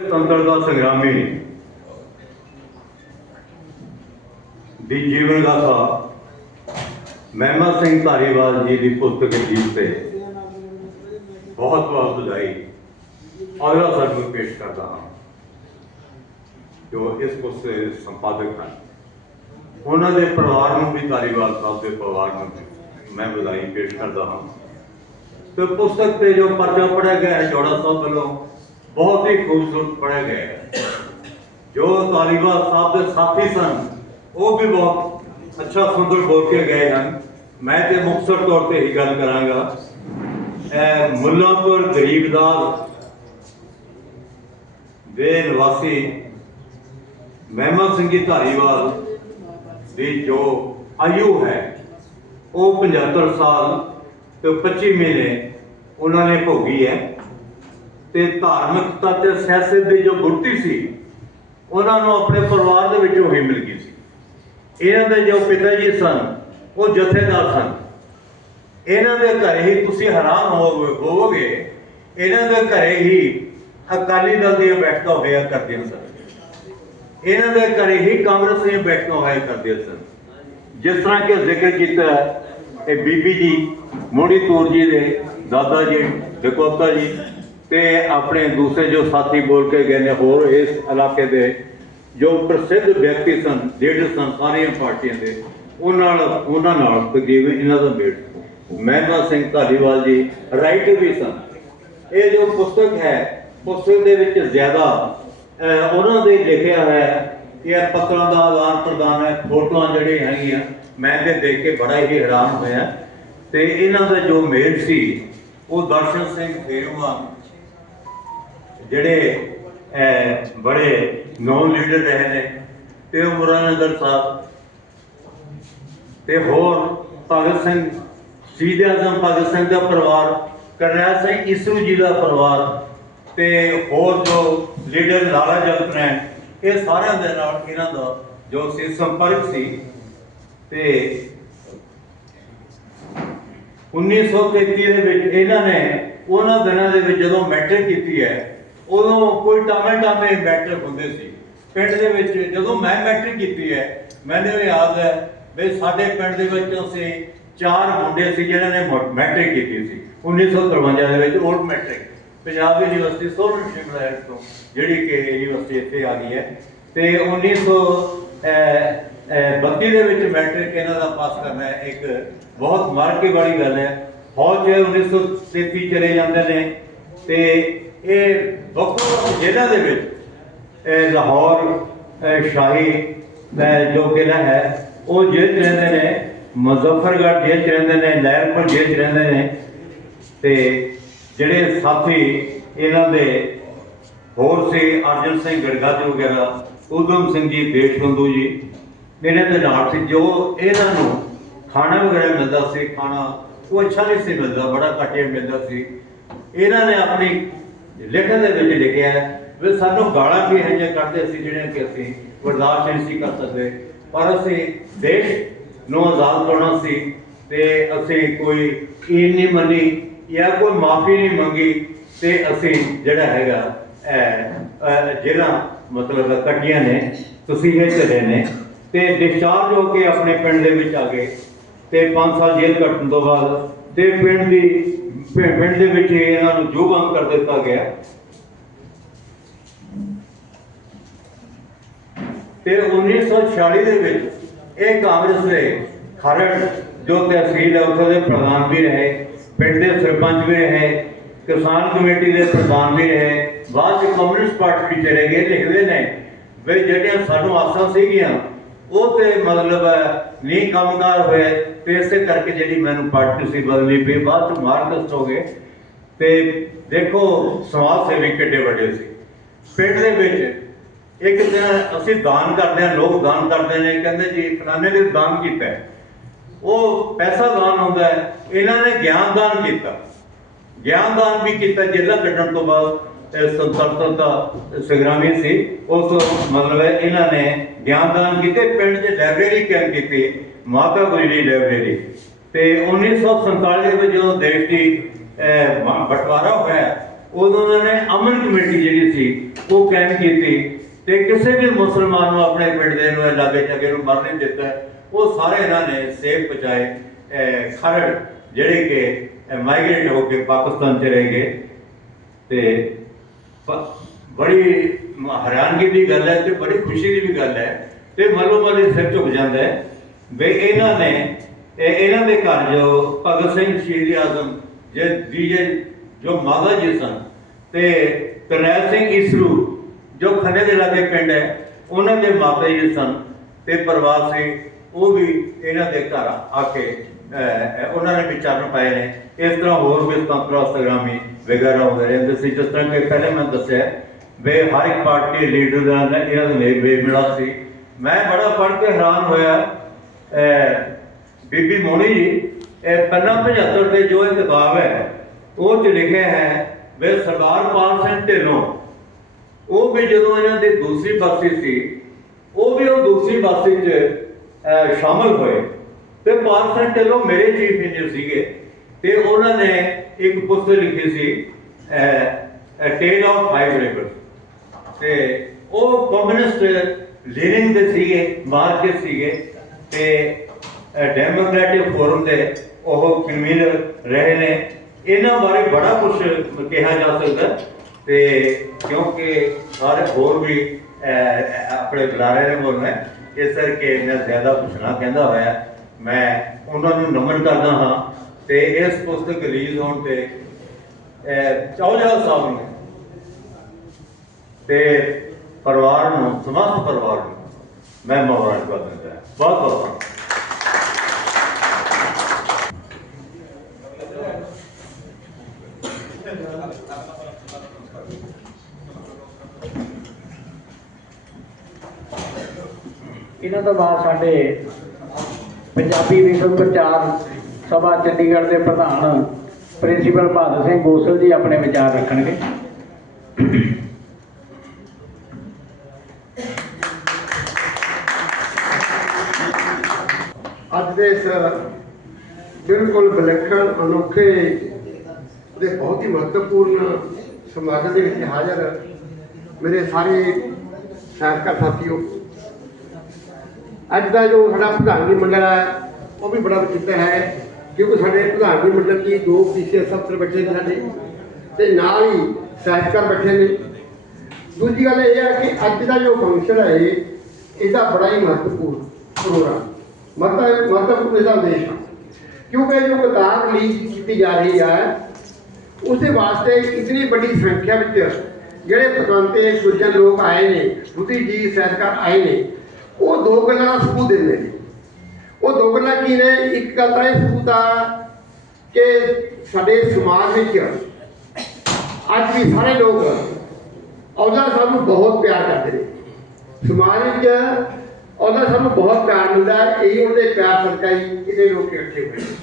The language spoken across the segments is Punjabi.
ਸੁਤੰਤਰਤਾ ਸੰਗਰਾਮੀ। ਦੀ ਜੀਵਨ ਗਾਥਾ ਮਹਿਮਾ ਸਿੰਘ ਧਾਰੀਵਾਲ ਜੀ ਦੀ ਪੁਸਤਕ ਜੀਵ ਤੇ ਬਹੁਤ ਬਹੁਤ ਵਧਾਈ ਅਗਲਾ ਸਾਨੂੰ ਪੇਸ਼ ਕਰਦਾ ਹਾਂ, ਜੋ ਇਸ ਪੁਸਤਕ ਦੇ ਸੰਪਾਦਕ ਹਨ। ਉਹਨਾਂ ਦੇ ਪਰਿਵਾਰ ਨੂੰ ਵੀ ਧਾਰੀਵਾਲ ਸਾਹਿਬ ਦੇ ਪਰਿਵਾਰ ਨੂੰ ਮੈਂ ਵਧਾਈ ਪੇਸ਼ ਕਰਦਾ ਹਾਂ। ਤੇ ਪੁਸਤਕ ਤੇ ਜੋ ਪਰਚਾ ਪੜਿਆ ਗਿਆ ਹੈ ਜੋੜਾ ਸਾਹਿਬ ਵੱਲੋਂ ਬਹੁਤ ਹੀ ਖੂਬਸੂਰਤ ਪੜਿਆ ਗਿਆ ਹੈ ਜੋ ਤਾਲੀਬਾਨ ਸਾਹਿਬ ਦੇ ਸਾਥੀ ਸਨ, ਉਹ ਵੀ ਬਹੁਤ ਅੱਛਾ ਸੁੰਦਰ ਬੋਲ ਕੇ ਗਏ ਹਨ। ਮੈਂ ਤੇ ਮੁਖਤਸਰ ਤੌਰ ਤੇ ਹੀ ਗੱਲ ਕਰਾਂਗਾ। ਇਹ ਮੁੱਲਾਂਪੁਰ ਗਰੀਬਦਾਸ ਦੇ ਨਿਵਾਸੀ ਮਹਿਮਦ ਸਿੰਘ ਜੀ ਧਾਰੀਵਾਲ ਦੀ ਜੋ ਆਯੂ ਹੈ, ਉਹ 75 ਸਾਲ ਤੇ 25 ਮਹੀਨੇ ਉਹਨਾਂ ਨੇ ਭੋਗੀ ਹੈ। ਤੇ ਧਾਰਮਿਕਤਾ ਤੇ ਸਿਆਸਤ ਦੀ ਜੋ ਗੁਰਤੀ ਸੀ, ਉਹਨਾਂ ਨੂੰ ਆਪਣੇ ਪਰਿਵਾਰ ਦੇ ਵਿੱਚੋਂ ਹੀ ਮਿਲ ਗਈ ਸੀ। ਇਹਨਾਂ ਦੇ ਜੋ ਪਿਤਾ ਜੀ ਸਨ, ਉਹ ਜਥੇਦਾਰ ਸਨ। ਇਹਨਾਂ ਦੇ ਘਰੇ ਹੀ ਤੁਸੀਂ ਹੈਰਾਨ ਹੋਵੋਗੇ ਹੋਵੋਗੇ, ਇਹਨਾਂ ਦੇ ਘਰੇ ਹੀ ਅਕਾਲੀ ਦਲ ਦੀਆਂ ਬੈਠਕਾਂ ਹੋਇਆ ਕਰਦੀਆਂ ਸਨ। ਇਹਨਾਂ ਦੇ ਘਰੇ ਹੀ ਕਾਂਗਰਸ ਦੀਆਂ ਬੈਠਕਾਂ ਹੋਇਆ ਕਰਦੀਆਂ ਸਨ। ਜਿਸ ਤਰ੍ਹਾਂ ਕਿ ਜ਼ਿਕਰ ਕੀਤਾ ਇਹ ਬੀਬੀ ਜੀ ਮੋੜੀ ਤੂਰ ਜੀ ਦੇ ਦਾਦਾ ਜੀ ਜਕੋਤਾ ਜੀ ਤੇ ਆਪਣੇ ਦੂਸਰੇ ਜੋ ਸਾਥੀ ਬੋਲ ਕੇ ਗਏ ਨੇ ਹੋਰ ਇਸ ਇਲਾਕੇ ਦੇ ਜੋ ਪ੍ਰਸਿੱਧ ਵਿਅਕਤੀ ਸਨ ਲੀਡਰ ਸਨ, ਸਾਰੀਆਂ ਪਾਰਟੀਆਂ ਦੇ, ਉਹਨਾਂ ਨਾਲ ਉਹਨਾਂ ਨਾਲ ਤਕਰੀਬਨ ਇਹਨਾਂ ਦਾ ਮੇਲ ਮਹਿਮਾ ਸਿੰਘ ਧਾਲੀਵਾਲ ਜੀ ਰਾਈਟਰ ਵੀ ਸਨ। ਇਹ ਜੋ ਪੁਸਤਕ ਹੈ, ਪੁਸਤਕ ਦੇ ਵਿੱਚ ਜ਼ਿਆਦਾ ਉਹਨਾਂ ਦੇ ਲਿਖਿਆ ਹੈ ਕਿ ਇਹ ਪੱਤਰਾਂ ਦਾ ਆਦਾਨ ਪ੍ਰਦਾਨ ਹੈ, ਫੋਟੋਆਂ ਜਿਹੜੀਆਂ ਹੈਗੀਆਂ, ਮੈਂ ਤੇ ਦੇਖ ਕੇ ਬੜਾ ਹੀ ਹੈਰਾਨ ਹੋਇਆ। ਤੇ ਇਹਨਾਂ ਦਾ ਜੋ ਮੇਲ ਸੀ, ਉਹ ਦਰਸ਼ਨ ਸਿੰਘ ਫੇਰੂਆ ਜਿਹੜੇ ਬੜੇ ਨੌਨ ਲੀਡਰ ਰਹੇ ਨੇ, ਤੇ ਮੁਰਾਨਗਰ ਸਾਹਿਬ, ਤੇ ਹੋਰ ਭਗਤ ਸਿੰਘ, ਸ਼ਹੀਦ ਆਜ਼ਮ ਭਗਤ ਸਿੰਘ ਦਾ ਪਰਿਵਾਰ ਕਰਨੈਲ ਸਿੰਘ ਇਸਰੂ ਜੀ ਦਾ ਪਰਿਵਾਰ, ਤੇ ਹੋਰ ਜੋ ਲੀਡਰ ਲਾਲਾ ਜਗਤ ਇਹ ਸਾਰਿਆਂ ਦੇ ਨਾਲ ਇਹਨਾਂ ਦਾ ਜੋ ਸੀ ਸੰਪਰਕ ਸੀ, ਤੇ 1933 ਦੇ ਵਿੱਚ ਇਹਨਾਂ ਨੇ ਉਹਨਾਂ ਦਿਨਾਂ ਦੇ ਵਿੱਚ ਜਦੋਂ ਮੈਟ੍ਰਿਕ ਕੀਤੀ ਹੈ ਉਦੋਂ ਕੋਈ ਟਾਮੇ ਟਾਮੇ ਮੈਟ੍ਰਿਕ ਹੁੰਦੇ ਸੀ। ਪਿੰਡ ਦੇ ਵਿੱਚ ਜਦੋਂ ਮੈਂ ਮੈਟ੍ਰਿਕ ਕੀਤੀ ਹੈ, ਮੈਨੂੰ ਇਹ ਯਾਦ ਹੈ ਵੀ ਸਾਡੇ ਪਿੰਡ ਦੇ ਵਿੱਚ ਅਸੀਂ ਚਾਰ ਮੁੰਡੇ ਸੀ ਜਿਨ੍ਹਾਂ ਨੇ ਮੋ- ਮੈਟ੍ਰਿਕ ਕੀਤੀ ਸੀ। 1953 ਦੇ ਵਿੱਚ ਓਲਡ ਮੈਟ੍ਰਿਕ, ਪੰਜਾਬ ਯੂਨੀਵਰਸਿਟੀ ਸੋਲਨਸ਼ਿਪ ਲੈਂਡ ਤੋਂ, ਜਿਹੜੀ ਕਿ ਯੂਨੀਵਰਸਿਟੀ ਇੱਥੇ ਆ ਗਈ ਹੈ। ਤੇ 1932 ਦੇ ਵਿੱਚ ਮੈਟ੍ਰਿਕ ਇਹਨਾਂ ਦਾ ਪਾਸ ਕਰਨਾ ਇੱਕ ਬਹੁਤ ਮਾਰਕੇ ਵਾਲੀ ਗੱਲ ਹੈ। ਫੌਜ 'ਚ 1933 ਚਲੇ ਜਾਂਦੇ ਨੇ। ਤੇ ਇਹ ਵੱਖੋ ਵੱਖ ਜ਼ਿਲ੍ਹਿਆਂ ਦੇ ਵਿੱਚ, ਇਹ ਲਾਹੌਰ ਸ਼ਾਹੀ ਜੋ ਕਿਲਾ ਹੈ, ਉਹ ਜੇਲ੍ਹ 'ਚ ਰਹਿੰਦੇ ਨੇ, ਮੁਜ਼ੱਫਰਗੜ੍ਹ ਜੇਲ੍ਹ 'ਚ ਰਹਿੰਦੇ ਨੇ ਲਹਿਰਪੁਰ ਜੇਲ੍ਹ 'ਚ ਰਹਿੰਦੇ ਨੇ ਤੇ ਜਿਹੜੇ ਸਾਥੀ ਇਹਨਾਂ ਦੇ ਹੋਰ ਸੀ, ਅਰਜਨ ਸਿੰਘ ਗੜਗਾਜ ਵਗੈਰਾ, ਉਦਮ ਸਿੰਘ ਜੀ ਦੇਸ਼ਬੰਧੂ ਜੀ, ਇਹਨਾਂ ਦੇ ਨਾਲ ਸੀ, ਜੋ ਇਹਨਾਂ ਨੂੰ ਖਾਣਾ ਵਗੈਰਾ ਮਿਲਦਾ ਸੀ, ਖਾਣਾ ਉਹ ਅੱਛਾ ਨਹੀਂ ਸੀ ਮਿਲਦਾ, ਬੜਾ ਘੱਟੇ ਮਿਲਦਾ ਸੀ। ਇਹਨਾਂ ਨੇ ਆਪਣੀ ਲਿਖਣ ਦੇ ਵਿੱਚ ਲਿਖਿਆ ਵੀ ਸਾਨੂੰ ਗਾਲਾਂ ਵੀ ਹੈ ਜਾਂ ਕੱਢਦੇ ਸੀ ਜਿਹੜੀਆਂ ਕਿ ਅਸੀਂ ਬਰਦਾਸ਼ਤ ਨਹੀਂ ਸੀ ਕਰ ਸਕਦੇ। ਪਰ ਅਸੀਂ ਦੇਸ਼ ਨੂੰ ਆਜ਼ਾਦ ਕਰਨਾ ਸੀ ਤੇ ਅਸੀਂ ਕੋਈ ਈਨ ਨਹੀਂ ਮੰਨੀ ਜਾਂ ਕੋਈ ਮਾਫੀ ਨਹੀਂ ਮੰਗੀ ਤੇ ਅਸੀਂ ਜਿਹੜਾ ਹੈਗਾ ਅਹ, ਜਿਹੜਾ ਮਤਲਬ ਕੱਟੀਆਂ ਨੇ ਤੁਸੀਂ ਇਹ ਚਲੇ ਨੇ ਤੇ ਡਿਸਚਾਰਜ ਹੋ ਕੇ ਆਪਣੇ ਪਿੰਡ ਦੇ ਵਿੱਚ ਆ ਗਏ ਤੇ 5 ਸਾਲ ਜੇਲ੍ਹ ਕੱਟਣ ਤੋਂ ਬਾਅਦ ਤੇ ਪਿੰਡ ਦੀ ਪਿੰਡ ਦੇ ਵਿੱਚ ਹੀ ਇਹਨਾਂ ਨੂੰ ਜੋ ਕਰ ਦਿੱਤਾ ਗਿਆ। ਤੇ 1946 ਦੇ ਵਿੱਚ ਇਹ ਕਾਂਗਰਸ ਦੇ ਖਰੜ, ਜੋ ਤਹਿਸੀਲ ਹੈ, ਉੱਥੇ ਦੇ ਪ੍ਰਧਾਨ ਵੀ ਰਹੇ, ਪਿੰਡ ਦੇ ਸਰਪੰਚ ਵੀ ਰਹੇ, ਕਿਸਾਨ ਕਮੇਟੀ ਦੇ ਪ੍ਰਧਾਨ ਵੀ ਰਹੇ, ਬਾਅਦ ਚ ਕਮਿਊਨਿਸਟ ਪਾਰਟੀ ਵਿੱਚ ਚਲੇ ਗਏ, ਲਿਖਦੇ ਨੇ ਵੀ ਜਿਹੜੀਆਂ ਸਾਨੂੰ ਆਸਾਂ ਸੀਗੀਆਂ ਉਹ ਤੇ ਮਤਲਬ ਨਹੀਂ ਕੰਮਕਾਰ ਹੋਏ, ਤੇ ਇਸੇ ਕਰਕੇ ਜਿਹੜੀ ਮੈਨੂੰ ਪਾਰਟੀ ਸੀ ਬਦਲੀ ਪਈ ਬਾਅਦ ਚ ਮਾਰਕਸਟ ਹੋ ਗਏ। ਤੇ ਦੇਖੋ, ਸਮਾਜ ਸੇਵੀ ਕਿੱਡੇ ਵੱਡੇ ਸੀ। ਪਿੰਡ ਦੇ ਵਿੱਚ ਇੱਕ ਦਿਨ ਅਸੀਂ ਦਾਨ ਕਰਦੇ ਹਾਂ, ਲੋਕ ਦਾਨ ਕਰਦੇ ਨੇ, ਕਹਿੰਦੇ ਜੀ, ਫਲਾਣੇ ਨੇ ਦਾਨ ਕੀਤਾ ਉਹ ਪੈਸਾ ਦਾਨ ਹੁੰਦਾ ਇਹਨਾਂ ਨੇ ਗਿਆਨ ਦਾਨ ਕੀਤਾ। ਗਿਆਨ ਦਾਨ ਵੀ ਕੀਤਾ, ਜੇਲ੍ਹਾਂ ਕੱਢਣ ਤੋਂ ਬਾਅਦ। ਸੁਤੰਤਰਤਾ ਦਾ ਸੰਗਰਾਮੀ ਸੀ, ਉਸ ਮਤਲਬ ਇਹਨਾਂ ਨੇ ਗਿਆਨਦਾਨ ਕੀਤੇ, ਪਿੰਡ 'ਚ ਲਾਇਬ੍ਰੇਰੀ ਕੈਂਪ ਕੀਤੀ, ਮਾਤਾ ਗੁਜਰੀ ਲਾਇਬ੍ਰੇਰੀ ਤੇ 1947 ਦੇ ਵਿੱਚ ਜਦੋਂ ਦੇਸ਼ ਦੀ ਬਟਵਾਰਾ ਹੋਇਆ, ਉਦੋਂ ਉਹਨਾਂ ਨੇ ਅਮਨ ਕਮੇਟੀ ਜਿਹੜੀ ਸੀ, ਉਹ ਕਾਇਮ ਕੀਤੀ ਤੇ ਕਿਸੇ ਵੀ ਮੁਸਲਮਾਨ ਨੂੰ ਆਪਣੇ ਪਿੰਡ ਦੇ ਨੂੰ ਲਾਗੇ ਚਾਗੇ ਨੂੰ ਮਰਨ ਨਹੀਂ ਦਿੱਤਾ। ਉਹ ਸਾਰੇ ਇਹਨਾਂ ਨੇ ਸੇਫ ਪਹੁੰਚਾਏ ਖਰੜ, ਜਿਹੜੇ ਕਿ ਮਾਈਗ੍ਰੇਟ ਹੋ ਕੇ ਪਾਕਿਸਤਾਨ 'ਚ ਰਹਿ ਗਏ। ਤੇ ਬੜੀ ਹੈਰਾਨਗੀ ਦੀ ਗੱਲ ਹੈ ਤੇ ਬੜੀ ਖੁਸ਼ੀ ਦੀ ਵੀ ਗੱਲ ਹੈ ਤੇ ਮੱਲੋ ਮੱਲੀ ਸਿਰ ਝੁਕ ਜਾਂਦਾ ਹੈ। ਵੀ ਇਹਨਾਂ ਨੇ ਇਹਨਾਂ ਦੇ ਘਰ ਜੋ ਭਗਤ ਸਿੰਘ ਸ਼ਹੀਦ ਆਜ਼ਮ, ਜੇ ਦੀਜੇ ਜੋ ਮਾਤਾ ਜੀ ਸਨ ਤੇ ਕਰਨੈਲ ਸਿੰਘ ਇਸਰੂ ਜੋ ਖੰਨੇ ਦੇ ਲਾਗੇ ਪਿੰਡ ਹੈ, ਉਹਨਾਂ ਦੇ ਮਾਤਾ ਜੀ ਸਨ ਤੇ ਪਰਿਵਾਰ ਸੀ, ਉਹ ਵੀ ਇਹਨਾਂ ਦੇ ਘਰ ਆ ਕੇ ਉਹਨਾਂ ਨੇ ਵੀ ਚਰਨ ਪਾਏ ਨੇ। ਇਸ ਤਰ੍ਹਾਂ ਹੋਰ ਵੀ ਤੰਤਰਾ ਸੰਗਰਾਮੀ ਵਗੈਰਾ ਹੁੰਦੇ ਰਹਿੰਦੇ ਸੀ ਜਿਸ ਤਰ੍ਹਾਂ ਕਿ ਪਹਿਲੇ ਮੈਂ ਦੱਸਿਆ ਵੇ ਹਰ ਇੱਕ ਪਾਰਟੀ ਲੀਡਰ ਦਾ ਇਹਨਾਂ ਦਾ ਮੇਲ ਮਿਲਾ ਸੀ। ਮੈਂ ਬੜਾ ਪੜ੍ਹ ਕੇ ਹੈਰਾਨ ਹੋਇਆ। ਬੀਬੀ ਮੋਣੀ ਜੀ ਇਹ ਪੰਨਾ 75 ਤੇ ਜੋ ਇਹ ਕਿਤਾਬ ਹੈ ਉਹ ਚ ਲਿਖਿਆ ਹੈ ਵੇ ਸਰਦਾਰ ਪਾਲ ਸਿੰਘ ਢਿੱਲੋਂ ਉਹ ਵੀ ਜਦੋਂ ਇਹਨਾਂ ਦੀ ਦੂਸਰੀ ਬਰਸੀ ਸੀ ਉਹ ਵੀ ਉਹ ਦੂਸਰੀ ਬਰਸੀ 'ਚ ਅਹ, ਸ਼ਾਮਲ ਹੋਏ। ਤੇ ਪਾਲ ਸਿੰਘ ਢਿੱਲੋਂ ਮੇਰੇ ਚੀਫ ਇੰਜੀਨੀਅਰ ਸੀਗੇ ਤੇ ਉਹਨਾਂ ਨੇ ਇੱਕ ਪੁਸਤਕ ਲਿਖੀ ਸੀ ਟੇਲ ਆਫ ਫਾਈਵ ਰਿਵਰਸ ਤੇ ਉਹ ਕਮਿਊਨਿਸਟ ਲੀਨਿੰਗ ਦੇ ਸੀਗੇ ਮਾਰਕਸ ਸੀਗੇ ਤੇ ਡੈਮੋਕ੍ਰੈਟਿਕ ਫੋਰਮ ਦੇ ਉਹ ਕਨਵੀਨਰ ਰਹੇ ਨੇ। ਇਹਨਾਂ ਬਾਰੇ ਬੜਾ ਕੁਝ ਕਿਹਾ ਜਾ ਸਕਦਾ ਹੈ ਤੇ ਕਿਉਂਕਿ ਸਾਰੇ ਹੋਰ ਵੀ ਆਪਣੇ ਬੁਲਾਰੇ ਨੇ ਬੋਲਣਾ ਹੈ, ਇਸ ਕਰਕੇ ਮੈਂ ਜ਼ਿਆਦਾ ਪੁੱਛਣਾ ਕਹਿੰਦਾ ਹੋਇਆ। ਮੈਂ ਉਹਨਾਂ ਨੂੰ ਨਮਨ ਕਰਦਾ ਹਾਂ ਤੇ ਇਸ ਪੁਸਤਕ ਰਿਲੀਜ਼ ਹੋਣ ਤੇ ਅਹ, ਚੌਧਰੀ ਸਾਹਿਬ ਨੂੰ ਤੇ ਪਰਿਵਾਰ ਨੂੰ ਸਮਸਤ ਪਰਿਵਾਰ ਨੂੰ ਮੈਂ ਮੁਬਾਰਕਬਾਦ ਦਿੰਦਾ ਹਾਂ। ਬਹੁਤ ਬਹੁਤ। ਇਹਨਾਂ ਤੋਂ ਬਾਅਦ ਸਾਡੇ ਪੰਜਾਬੀ ਵਿਸ਼ਵ ਪ੍ਰਚਾਰ ਸਭਾ ਚੰਡੀਗੜ੍ਹ ਦੇ ਪ੍ਰਧਾਨ ਪ੍ਰਿੰਸੀਪਲ ਬਹਾਦਰ ਸਿੰਘ ਗੋਸਲ ਜੀ ਆਪਣੇ ਵਿਚਾਰ ਰੱਖਣਗੇ। ਅੱਜ ਦੇ ਇਸ ਬਿਲਕੁਲ ਵਿਲੱਖਣ, ਅਨੋਖੇ ਤੇ ਬਹੁਤ ਹੀ ਮਹੱਤਵਪੂਰਨ ਸਮਾਗਮ ਦੇ ਵਿੱਚ ਹਾਜ਼ਰ ਮੇਰੇ ਸਾਰੇ ਸਾਥੀ ਸਾਥੀਓ ਅੱਜ ਦਾ ਜੋ ਸਾਡਾ ਪ੍ਰਧਾਨਗੀ ਮੰਡਲ ਹੈ, ਉਹ ਵੀ ਬੜਾ ਵਿਚਿੱਤਰ ਹੈ ਕਿਉਂਕਿ ਸਾਡੇ ਪ੍ਰਧਾਨਗੀ ਮੰਡਲ ਦੀ ਦੋ ਵਿਸ਼ੇ ਅਫਸਰ ਬੈਠੇ ਨੇ ਸਾਡੇ ਤੇ ਨਾਲ ਹੀ ਸਾਹਿਤਕਾਰ ਬੈਠੇ ਨੇ। ਦੂਜੀ ਗੱਲ ਇਹ ਹੈ ਕਿ ਅੱਜ ਦਾ ਜੋ ਫੰਕਸ਼ਨ ਹੈ ਇਹਦਾ ਬੜਾ ਹੀ ਮਹੱਤਵਪੂਰਨ ਪ੍ਰੋਗਰਾਮ, ਮਹੱਤਵ, ਮਹੱਤਵਪੂਰਨ ਇਹਦਾ ਉਦੇਸ਼ ਹੈ ਕਿਉਂਕਿ ਜੋ ਕਿਤਾਬ ਰਿਲੀਜ਼ ਕੀਤੀ ਜਾ ਰਹੀ ਹੈ ਉਸ ਵਾਸਤੇ ਇਤਨੀ ਵੱਡੀ ਸੰਖਿਆ ਵਿੱਚ ਜਿਹੜੇ ਪਤਵੰਤੇ ਸੁਰਜਨ ਲੋਕ ਆਏ ਨੇ, ਬੁੱਧੀ ਜੀ ਸਾਹਿਤਕਾਰ ਆਏ ਨੇ ਉਹ ਦੋ ਗੱਲਾਂ ਦਾ ਸਬੂਤ ਦਿੰਦੇ ਨੇ। ਉਹ ਦੋ ਗੱਲਾਂ ਕੀ ਨੇ? ਇੱਕ ਗੱਲ ਤਾਂ ਇਹ ਸਬੂਤ ਆ ਕਿ ਸਾਡੇ ਸਮਾਜ ਵਿੱਚ ਅੱਜ ਵੀ ਸਾਰੇ ਲੋਕ ਔਜਲਾ ਸਾਨੂੰ ਬਹੁਤ ਪਿਆਰ ਕਰਦੇ ਨੇ। ਸਮਾਜ ਵਿੱਚ ਔਜਲਾ ਸਾਨੂੰ ਬਹੁਤ ਪਿਆਰ ਮਿਲਦਾ ਹੈ। ਇਹੀ ਉਹਦੇ ਪਿਆਰ ਸਦਕਾ ਹੀ ਇਹਦੇ ਲੋਕ ਇਕੱਠੇ ਹੋਏ ਨੇ।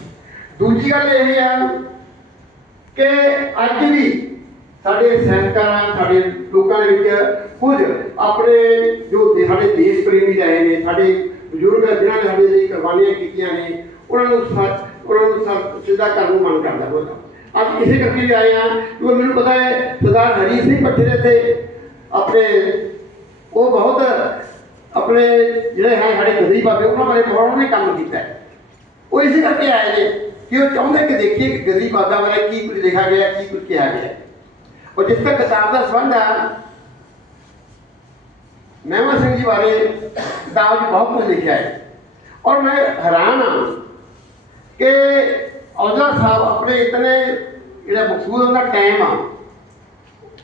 ਦੂਜੀ ਗੱਲ ਇਹ ਹੈ ਕਿ ਅੱਜ ਵੀ ਸਾਡੇ ਸਹਿਕਾਰਾਂ, ਸਾਡੇ ਲੋਕਾਂ ਦੇ ਵਿੱਚ ਕੁਝ ਆਪਣੇ ਜੋ ਦੇ- ਸਾਡੇ ਦੇਸ਼ ਪ੍ਰੇਮੀ ਰਹੇ ਨੇ, ਸਾਡੇ ਬਜ਼ੁਰਗ ਜਿਨ੍ਹਾਂ ਨੇ ਸਾਡੇ ਲਈ ਕੁਰਬਾਨੀਆਂ ਕੀਤੀਆਂ ਨੇ, ਉਹਨਾਂ ਨੂੰ ਸੱਚ ਉਹਨਾਂ ਨੂੰ ਸੱਚ ਸਿੱਧਾ ਕਰਨ ਨੂੰ ਮਨ ਕਰਦਾ ਬਹੁਤ। ਅੱਜ ਇਸੇ ਕਰਕੇ ਵੀ ਆਏ ਆ ਕਿਉਂਕਿ ਮੈਨੂੰ ਪਤਾ ਹੈ, ਸਰਦਾਰ ਹਰੀ ਸਿੰਘ ਭੱਠੇ ਦੇ ਇੱਥੇ ਆਪਣੇ, ਉਹ ਬਹੁਤ ਆਪਣੇ ਜਿਹੜੇ ਹੈ ਸਾਡੇ ਗਦਰੀ ਬਾਬੇ, ਉਹਨਾਂ ਬਾਰੇ ਬਹੁਤ ਉਹਨਾਂ ਨੇ ਕੰਮ ਕੀਤਾ ਉਹ ਇਸੇ ਕਰਕੇ ਆਏ ਨੇ ਕਿ ਉਹ ਚਾਹੁੰਦੇ ਕਿ ਦੇਖੀਏ ਕਿ ਗਰੀਬ ਬਾਬਾ ਬਾਰੇ ਕੀ ਕੁਝ ਲਿਖਿਆ ਗਿਆ, ਕੀ ਕੁਝ ਕਿਹਾ ਗਿਆ। ਔਰ ਜਿਸ ਤੱਕ ਕਿਤਾਬ ਦਾ ਸੰਬੰਧ ਹੈ ਮਹਿਮਾ ਸਿੰਘ ਜੀ ਬਾਰੇ ਕਿਤਾਬ 'ਚ ਬਹੁਤ ਕੁਝ ਲਿਖਿਆ ਹੈ। ਔਰ ਮੈਂ ਹੈਰਾਨ ਹਾਂ ਕਿ ਔਜਲਾ ਸਾਹਿਬ ਆਪਣੇ ਇਤਨੇ ਜਿਹੜਾ ਮਕਸੂਦ ਹੁੰਦਾ ਟਾਈਮ ਆ,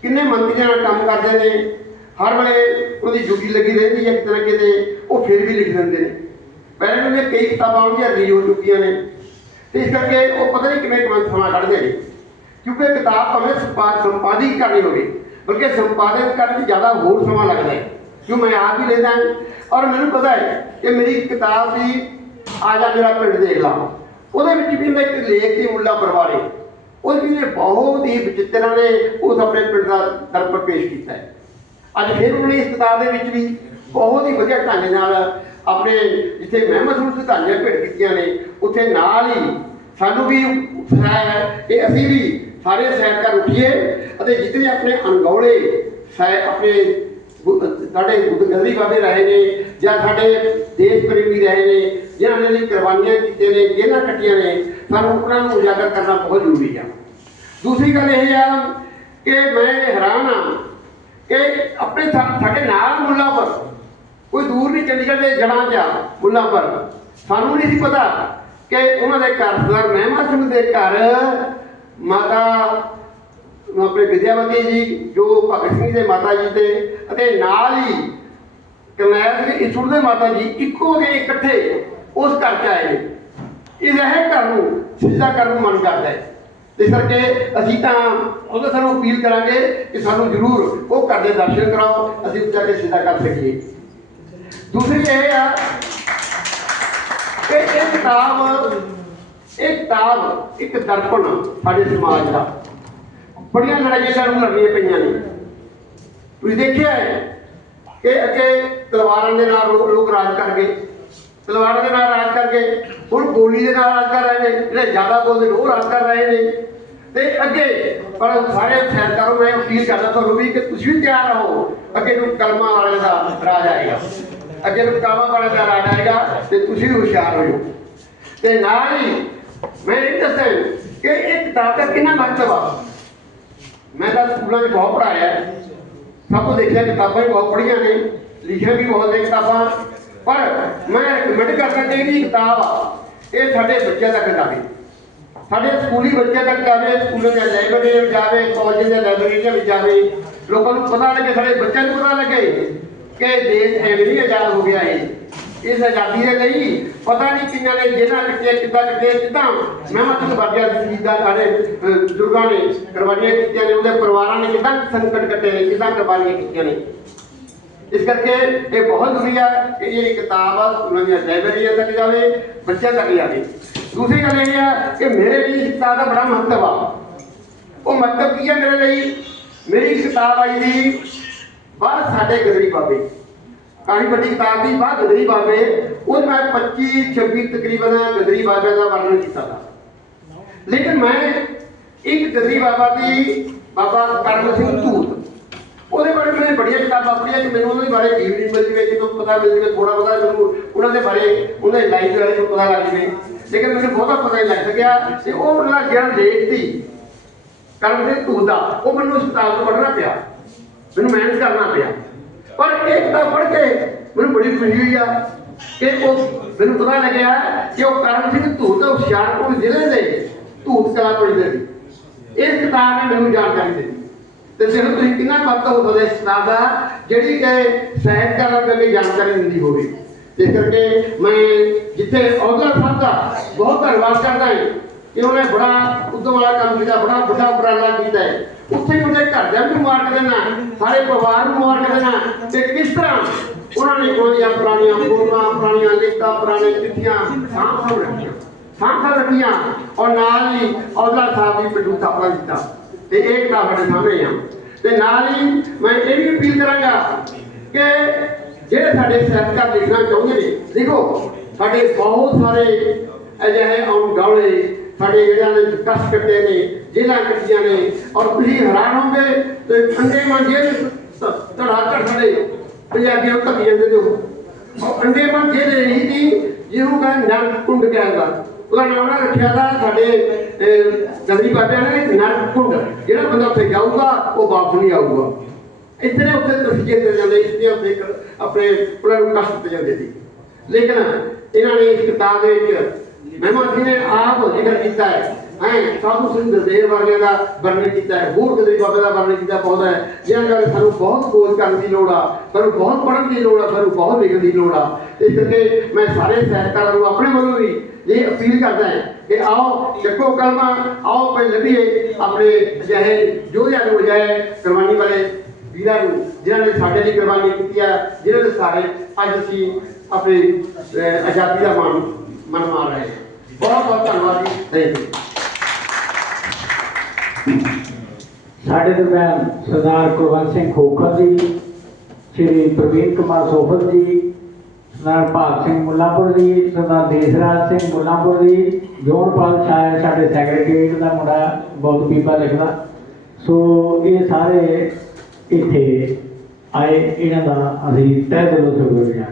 ਕਿੰਨੇ ਮੰਤਰੀਆਂ ਨਾਲ ਕੰਮ ਕਰਦੇ ਨੇ, ਹਰ ਵੇਲੇ ਉਹਦੀ ਡਿਊਟੀ ਲੱਗੀ ਰਹਿੰਦੀ ਹੈ ਕਿਤੇ ਨਾ ਕਿਤੇ, ਉਹ ਫਿਰ ਵੀ ਲਿਖ ਦਿੰਦੇ ਨੇ। ਪਹਿਲਾਂ ਨੂੰ ਕਈ ਕਿਤਾਬਾਂ ਉਹਦੀਆਂ ਰਿਲੀਜ਼ ਹੋ ਚੁੱਕੀਆਂ ਨੇ। ਤੇ ਇਸ ਕਰਕੇ ਉਹ ਪਤਾ ਨਹੀਂ ਕਿਵੇਂ ਕਿਵੇਂ ਸਮਾਂ ਕੱਢਦੇ ਨੇ। ਕਿਉਂਕਿ ਇਹ ਕਿਤਾਬ ਭਾਵੇਂ ਸੰਪਾਦ ਸੰਪਾਦਿਕ ਕਰਨੀ ਹੋਵੇ, ਬਲਕਿ ਸੰਪਾਦਿਤ ਕਰਨ 'ਚ ਜ਼ਿਆਦਾ ਹੋਰ ਸਮਾਂ ਲੱਗਦਾ ਹੈ, ਕਿਉਂ ਮੈਂ ਆਪ ਹੀ ਲੈਂਦਾ ਔਰ ਮੈਨੂੰ ਪਤਾ ਹੈ ਕਿ ਮੇਰੀ ਕਿਤਾਬ ਦੀ ਆ ਜਾ ਮੇਰਾ ਪਿੰਡ ਦੇਖ ਲਾ। ਉਹਦੇ ਵਿੱਚ ਵੀ ਮੈਂ ਇੱਕ ਲੇਖ ਦੀ ਮੁੱਲਾ ਪਰਵਾਰੇ ਉਹ ਵੀ ਨੇ ਬਹੁਤ ਹੀ ਵਿਚਿੱਤਰਾਂ ਨੇ ਉਸ ਆਪਣੇ ਪਿੰਡ ਦਾ ਦਰਪਰ ਪੇਸ਼ ਕੀਤਾ ਹੈ। ਅੱਜ ਫਿਰ ਉਹਨੇ ਇਸ ਕਿਤਾਬ ਦੇ ਵਿੱਚ ਵੀ ਬਹੁਤ ਹੀ ਵਧੀਆ ਢੰਗ ਨਾਲ ਆਪਣੇ ਜਿੱਥੇ ਮਹਿਮਦ ਨੂੰ ਸਿਧਾਂਤਾਂ ਭੇਟ ਕੀਤੀਆਂ ਨੇ, ਉੱਥੇ ਨਾਲ ਹੀ ਸਾਨੂੰ ਵੀ ਉਤਸ਼ਾਹ ਕਿ ਅਸੀਂ ਵੀ ਸਾਰੇ ਸੈਰ ਸਹਿਤਕਾਰ ਉੱਠੀਏ ਅਤੇ ਜਿਤਨੇ ਆਪਣੇ ਅਣਗੌਲੇ ਸਾਇ ਆਪਣੇ ਗੁ- ਸਾਡੇ ਗਦਰੀ ਬਾਬੇ ਰਹੇ ਨੇ ਜਾਂ ਸਾਡੇ ਦੇਸ਼ ਪ੍ਰੇਮੀ ਰਹੇ ਨੇ, ਜਿਨ੍ਹਾਂ ਨੇ ਇਹ ਕੁਰਬਾਨੀਆਂ ਕੀਤੀਆਂ ਨੇ ਜੇਲ੍ਹਾਂ ਕੱਟੀਆਂ ਨੇ, ਸਾਨੂੰ ਉਹਨਾਂ ਨੂੰ ਉਜਾਗਰ ਕਰਨਾ ਬਹੁਤ ਜ਼ਰੂਰੀ ਆ। ਦੂਸਰੀ ਗੱਲ ਇਹ ਆ ਕਿ ਮੈਂ ਹੈਰਾਨ ਆ ਕਿ ਆਪਣੇ ਸਾ- ਸਾਡੇ ਨਾਲ ਮੁੱਲਾ ਪਰ ਕੋਈ ਦੂਰ ਨਹੀਂ ਚੰਡੀਗੜ੍ਹ ਦੇ ਜੜਾਂ 'ਚ ਆ, ਮੁੱਲਾ ਪਰ। ਸਾਨੂੰ ਨਹੀਂ ਸੀ ਪਤਾ ਕਿ ਉਹਨਾਂ ਦੇ ਘਰ ਸਰਦਾਰ ਮਹਿਮਾ ਸਿੰਘ ਦੇ ਘਰ ਮਾਤਾ ਆਪਣੇ ਵਿਦਿਆਵਤੀ ਜੀ, ਜੋ ਭਗਤ ਸਿੰਘ ਦੇ ਮਾਤਾ ਜੀ ਤੇ ਅਤੇ ਨਾਲ ਹੀ ਕਰਨੈਲ ਸਿੰਘ ਇਸੁਰ ਦੇ ਮਾਤਾ ਜੀ ਇੱਕੋ ਜਿਹੇ ਇਕੱਠੇ ਉਸ ਘਰ 'ਚ ਆਏ ਨੇ। ਇਹ ਰਹੇ ਘਰ ਨੂੰ ਸਿੱਧਾ ਕਰਨ ਨੂੰ ਮਨ ਕਰਦਾ ਹੈ। ਇਸ ਕਰਕੇ ਅਸੀਂ ਤਾਂ ਉਹਦਾ ਸਾਨੂੰ ਅਪੀਲ ਕਰਾਂਗੇ ਕਿ ਸਾਨੂੰ ਜ਼ਰੂਰ ਉਹ ਘਰ ਦੇ ਦਰਸ਼ਨ ਕਰਾਓ, ਅਸੀਂ ਉੱਥੇ ਜਾ ਕੇ ਸਿੱਧਾ ਕਰ ਸਕੀਏ ਦੂਸਰੀ ਇਹ ਆ ਕਿ ਇਹ ਕਿਤਾਬ ਇਹ ਕਿਤਾਬ ਇੱਕ ਦਰਪਣ ਸਾਡੇ ਸਮਾਜ ਦਾ। ਬੜੀਆਂ ਲੜਾਈਆਂ ਸਾਨੂੰ ਲੜਨੀਆਂ ਪਈਆਂ ਨੇ। ਤੁਸੀਂ ਦੇਖਿਆ ਕਿ ਅੱਗੇ ਤਲਵਾਰਾਂ ਦੇ ਨਾਲ ਲੋਕ ਰਾਜ ਕਰ ਗਏ। ਤਲਵਾਰਾਂ ਦੇ ਨਾਲ ਰਾਜ ਕਰ ਗਏ। ਹੁਣ ਗੋਲੀ ਦੇ ਨਾਲ ਰਾਜ ਕਰ ਰਹੇ ਨੇ। ਜਿਹੜੇ ਜ਼ਿਆਦਾ ਬੋਲਦੇ ਨੇ, ਉਹ ਰਾਜ ਕਰ ਰਹੇ ਨੇ। ਤੇ ਅੱਗੇ ਪਰ ਸਾਰੇ ਸੈਨਿਕਾਂ ਮੈਂ ਅਪੀਲ ਕਰਦਾ ਤੁਹਾਨੂੰ ਵੀ ਕਿ ਤੁਸੀਂ ਵੀ ਤਿਆਰ ਰਹੋ। ਅੱਗੇ ਨੂੰ ਕਲਮਾਂ ਵਾਲੇ ਦਾ ਰਾਜ ਆਏਗਾ। ਅੱਗੇ ਨੂੰ ਕਾਮਾਂ ਵਾਲੇ ਦਾ ਰਾਜ ਆਏਗਾ ਤੇ ਤੁਸੀਂ ਵੀ ਹੁਸ਼ਿਆਰ ਹੋ ਜਾਓ ਤੇ ਨਾਲ ਹੀ ਮੈਂ ਇਹ ਦੱਸਾਂ ਕਿ ਇਹ ਕਿਤਾਬ ਦਾ ਕਿੰਨਾ ਮਹੱਤਵ ਆ ਮੈਂ ਤਾਂ ਸਕੂਲਾਂ 'ਚ ਬਹੁਤ ਪੜਾਇਆ ਹੈ ਸਭ ਤੋਂ ਦੇਖਿਆ ਕਿਤਾਬਾਂ ਵੀ ਬਹੁਤ ਪੜ੍ਹੀਆਂ ਨੇ ਲਿਖੀਆਂ ਵੀ ਬਹੁਤ ਨੇ ਕਿਤਾਬਾਂ ਪਰ ਮੈਂ ਰეკਮੈਂਡ ਕਰਦਾ ਕਿ ਇਹਦੀ ਕਿਤਾਬ ਆ ਇਹ ਸਾਡੇ ਬੱਚਿਆਂ ਤੱਕ ਜਾਵੇ ਸਾਡੇ ਸਕੂਲੀ ਬੱਚਿਆਂ ਤੱਕ ਜਾਵੇ ਸਕੂਲਾਂ ਦੀਆਂ ਲਾਇਬ੍ਰੇਰੀਆਂ ਵਿੱਚ ਜਾਵੇ ਕਾਲਜ ਦੀਆਂ ਲਾਇਬ੍ਰੇਰੀਆਂ ਵਿੱਚ ਜਾਵੇ ਲੋਕਾਂ ਨੂੰ ਪਤਾ ਲੱਗੇ ਸਾਡੇ ਬੱਚਿਆਂ ਨੂੰ ਪਤਾ ਲੱਗੇ ਕਿ ਦੇਸ਼ ਐਵੇਂ ਨਹੀਂ ਆਜ਼ਾਦ ਹੋ ਗਿਆ ਇਹ ਇਸ ਆਜ਼ਾਦੀ ਦੇ ਲਈ ਪਤਾ ਨਹੀਂ ਕਿੰਨਾਂ ਨੇ ਜਿਹਨਾਂ ਕਿੱਥੇ ਕਿੱਦਾਂ ਕਿੱਥੇ ਕਿੱਦਾਂ। ਮੈਂ ਵਰਗਿਆ ਜਿੱਦਾਂ ਸਾਡੇ ਬਜ਼ੁਰਗਾਂ ਨੇ ਕੁਰਬਾਨੀਆਂ ਕੀਤੀਆਂ ਨੇ, ਉਹਦੇ ਪਰਿਵਾਰਾਂ ਨੇ ਕਿੱਦਾਂ ਸੰਕਟ ਕੱਟੇ ਨੇ, ਕਿੱਦਾਂ ਕੁਰਬਾਨੀਆਂ ਕੀਤੀਆਂ ਨੇ। ਇਸ ਕਰਕੇ ਇਹ ਬਹੁਤ ਜ਼ਰੂਰੀ ਹੈ ਕਿ ਇਹ ਕਿਤਾਬ ਆ ਉਹਨਾਂ ਦੀਆਂ ਲਾਇਬ੍ਰੇਰੀਆਂ ਤੱਕ ਜਾਵੇ, ਬੱਚਿਆਂ ਤੱਕ ਜਾਵੇ ਦੂਸਰੀ ਗੱਲ ਇਹ ਹੈ ਕਿ ਮੇਰੇ ਲਈ ਇਸ ਕਿਤਾਬ ਦਾ ਬੜਾ ਮਹੱਤਵ ਆ। ਉਹ ਮਹੱਤਵ ਕੀ ਹੈ ਮੇਰੇ ਲਈ? ਮੇਰੀ ਕਿਤਾਬ ਆਈ ਦੀ ਬਾਹਰ ਸਾਡੇ ਗਦਰੀ ਬਾਬੇ। ਕਾਹੀ ਵੱਡੀ ਕਿਤਾਬ ਦੀ ਬਾਹਰ ਗਦਰੀ ਬਾਬੇ, ਉਹ ਮੈਂ 25 26 ਤਕਰੀਬਨ ਗਦਰੀ ਬਾਬਿਆਂ ਦਾ ਵਰਣਨ ਕੀਤਾ था ਲੇਕਿਨ ਮੈਂ ਇੱਕ ਗਦਰੀ ਬਾਬਾ ਦੀ, ਬਾਬਾ ਕਰਮ ਸਿੰਘ ਧੂਤ, ਉਹਦੇ ਬਾਰੇ ਮੈਨੂੰ ਬੜੀਆਂ ਕਿਤਾਬਾਂ ਪੜ੍ਹੀਆਂ ਕਿ ਮੈਨੂੰ ਉਹਨਾਂ ਦੇ ਬਾਰੇ ਜੀਵ ਨਹੀਂ ਮਿਲ ਜਵੇ ਕਿਤੋਂ ਪਤਾ ਮਿਲ ਜਵੇ ਥੋੜਾ ਬਹੁਤਾ ਮੈਨੂੰ ਉਹਨਾਂ ਦੇ ਬਾਰੇ, ਉਹਨਾਂ ਦੀ ਲਾਈਫ ਬਾਰੇ ਮੈਨੂੰ ਪਤਾ ਲੱਗ ਜਵੇ। ਲੇਕਿਨ ਮੈਨੂੰ ਬਹੁਤਾ ਪਤਾ ਨਹੀਂ ਲੱਗ ਗਿਆ ਤੇ ਉਹ ਉਹਨਾਂ ਗਿਆਨ ਦੇਖਤੀ ਕਰਮ ਸਿੰਘ ਧੂਤ ਦਾ, ਉਹ ਮੈਨੂੰ ਉਸ ਕਿਤਾਬ ਤੋਂ ਪੜ੍ਹਨਾ ਪਿਆ। ਮੈਨੂੰ ਮਿਹਨਤ ਕਰਨਾ ਪਿਆ। ਪਰ ਇਹ ਕਿਤਾਬ ਪੜ੍ਹ ਕੇ ਮੈਨੂੰ ਬੜੀ ਖੁਸ਼ੀ ਹੋਈ ਆ ਕਿ ਉਹ ਮੈਨੂੰ ਪਤਾ ਲੱਗਿਆ ਕਿ ਉਹ ਕਰਨ ਸਿੰਘ ਧੂਤ ਹੁਸ਼ਿਆਰਪੁਰ ਜ਼ਿਲ੍ਹੇ ਦੇ ਧੂਤ ਕਲਾ ਪਿੰਡ ਦੇ। ਇਸ ਕਿਤਾਬ ਨੇ ਮੈਨੂੰ ਜਾਣਕਾਰੀ ਦਿੱਤੀ ਤੇ ਸਿਰ ਤੁਸੀਂ ਕਿੰਨਾ ਮਹੱਤਵ ਹੋ ਸਕਦਾ ਇਸ ਕਿਤਾਬ ਦਾ ਜਿਹੜੀ ਕਿ ਸਾਹਿਤਕਾਰਾਂ ਦੇ ਲਈ ਜਾਣਕਾਰੀ ਦਿੰਦੀ ਹੋਵੇ। ਇਸ ਕਰਕੇ ਮੈਂ ਜਿੱਥੇ ਅਹੁਦਾ ਸਾਹਿਬ ਦਾ ਬਹੁਤ ਧੰਨਵਾਦ ਕਰਦਾ ਹਾਂ। ਕਿ ਉਹਨੇ ਬੜਾ ਉਦਮ ਵਾਲਾ ਕੰਮ ਕੀਤਾ, ਬੜਾ ਵੱਡਾ ਉਪਰਾਲਾ ਕੀਤਾ ਹੈ। ਉੱਥੇ ਉਹਦੇ ਘਰਦਿਆਂ ਨੂੰ ਮੁਬਾਰਕ ਦੇਣਾ, ਸਾਰੇ ਪਰਿਵਾਰ ਨੂੰ ਮੁਬਾਰਕ ਦੇਣਾ, ਤੇ ਕਿਸ ਤਰ੍ਹਾਂ ਉਹਨਾਂ ਨੇ ਕੋਈ ਪੁਰਾਣੀਆਂ ਫੋਟੋਆਂ, ਪੁਰਾਣੀਆਂ ਲਿਖਤਾਂ ਪੁਰਾਣੇ ਚਿੱਠੀਆਂ ਸਾਂਭ ਸਾਂਭ ਰੱਖੀਆਂ, ਸਾਂਭਾ ਰੱਖੀਆਂ, ਔਰ ਨਾਲ ਹੀ ਔਜਲਾ ਸਾਹਿਬ ਦੀ ਪਿੰਡੂ ਥਾਪੜਾ ਦਿੱਤਾ ਤੇ ਇਹ ਕਿਤਾਬ ਸਾਡੇ ਸਾਹਮਣੇ ਆ। ਤੇ ਨਾਲ ਹੀ ਮੈਂ ਇਹ ਵੀ ਅਪੀਲ ਕਰਾਂਗਾ ਕਿ ਜਿਹੜੇ ਸਾਡੇ ਸਾਹਿਤਕਾਰ ਲਿਖਣਾ ਚਾਹੁੰਦੇ ਨੇ, ਦੇਖੋ, ਸਾਡੇ ਬਹੁਤ ਸਾਰੇ ਅਜਿਹੇ ਆਉਣ ਗਾਉਲੇ ਸਾਡੇ ਜਿਹੜਾ ਨੇ ਕਸ ਕੱਟੇ ਨੇ ਜੇਲਾਂ ਕੱਟੀਆਂ ਨੇ, ਔਰ ਤੁਸੀਂ ਹੈਰਾਨ ਹੋਗੇ ਤੇ ਅੰਡੇ ਮਾਂ ਜੇਲ੍ਹ ਧੜਾ ਧੜ ਸਾਡੇ ਪੰਜਾਬੀਆਂ ਨੂੰ ਧੱਕੀ ਜਾਂਦੇ ਨੇ ਉਹ। ਅੰਡੇ ਮਾਂ ਜੇਲ੍ਹ ਰਹੀ ਸੀ, ਜਿਹਨੂੰ ਕਹਿੰਦੇ ਨਰਕ ਕਹਿੰਦਾ ਉਹਦਾ ਨਾਮ ਨਾ ਰੱਖਿਆ ਦਾ ਸਾਡੇ ਗੰਦੀ ਬਾਬਿਆਂ ਨੇ ਨਰਕ ਜਿਹੜਾ ਬੰਦਾ ਉੱਥੇ ਜਾਊਗਾ, ਉਹ ਵਾਪਸ ਨਹੀਂ ਆਊਗਾ। ਇਤਨੇ ਉੱਥੇ ਤਸਜੀਰ ਦੇ ਜਾਂਦੇ ਇਤਨੇ ਉੱਥੇ ਆਪਣੇ ਉਹਨਾਂ ਨੂੰ ਕਸ਼ਟ ਦਿੱਤੇ ਜਾਂਦੇ ਸੀ। ਲੇਕਿਨ ਇਹਨਾਂ ਨੇ ਇਸ ਕਿਤਾਬ ਦੇ ਵਿੱਚ ਮਹਿਮਾਨ ਜੀ ਨੇ ਆਪ ਜ਼ਿਕਰ ਕੀਤਾ ਹੈ ਹੈ ਸਾਧੂ ਸਿੰਘ ਦਲਦੇਵ ਵਰਗੇ ਦਾ ਵਰਣਨ ਕੀਤਾ ਹੈ ਹੋਰ ਕਦੇ ਬਾਬੇ ਦਾ ਵਰਣਨ ਕੀਤਾ ਬਹੁਤ ਹੈ ਜਿਹਨਾਂ ਕਰਕੇ ਸਾਨੂੰ ਬਹੁਤ ਖੋਜ ਕਰਨ ਦੀ ਲੋੜ ਆ ਸਾਨੂੰ ਬਹੁਤ ਪੜ੍ਹਨ ਦੀ ਲੋੜ ਆ ਸਾਨੂੰ ਬਹੁਤ ਲਿਖਣ ਦੀ ਲੋੜ ਆ ਇਸ ਕਰਕੇ ਮੈਂ ਸਾਰੇ ਸਾਹਿਤਕਾਰਾਂ ਨੂੰ ਆਪਣੇ ਵੱਲੋਂ ਵੀ ਇਹ ਅਪੀਲ ਕਰਦਾ ਹੈ ਕਿ ਆਓ ਚੱਕੋ ਕਲਮਾ ਆਓ ਪੈ ਲੱਭੀਏ ਆਪਣੇ ਅਜਿਹੇ ਯੋਧਿਆਂ ਨੂੰ, ਅਜਿਹੇ ਕੁਰਬਾਨੀ ਵਾਲੇ ਵੀਰਾਂ ਨੂੰ, ਜਿਨ੍ਹਾਂ ਨੇ ਸਾਡੇ ਲਈ ਕੁਰਬਾਨੀ ਕੀਤੀ ਆ, ਜਿਨ੍ਹਾਂ ਦੇ ਸਾਰੇ ਅੱਜ ਅਸੀਂ ਆਪਣੀ ਆਜ਼ਾਦੀ ਦਾ ਮਾਣ ਮਨ ਰਹੇ ਹਾਂ ਬਹੁਤ ਬਹੁਤ ਧੰਨਵਾਦ ਜੀ। ਥੈਂਕ ਯੂ ਸਾਡੇ ਦਰਮਿਆਨ ਸਰਦਾਰ ਕੁਲਵੰਤ ਸਿੰਘ ਖੋਖਰ ਜੀ, ਸ਼੍ਰੀ ਪ੍ਰਵੀਨ ਕੁਮਾਰ ਸੋਫਤ ਜੀ, ਸਰਦਾਰ ਭਾਗ ਸਿੰਘ ਮੁੱਲਾਪੁਰ ਜੀ, ਸਰਦਾਰ ਦੇਸਰਾਜ ਸਿੰਘ ਮੁੱਲਾਪੁਰ ਜੀ ਜੋਨਪਾਲ ਸ਼ਾਹ ਸਾਡੇ ਸੈਕਟਰੀਏਟ ਦਾ ਮੁੰਡਾ ਬਹੁਤ ਪੀਪਾ ਲਿਖਦਾ। ਸੋ ਇਹ ਸਾਰੇ ਇੱਥੇ ਆਏ, ਇਹਨਾਂ ਦਾ ਅਸੀਂ ਤਹਿ ਦਿਲੋਂ ਸ਼ੁਕਰਗੁਜ਼ਾਰ ਹਾਂ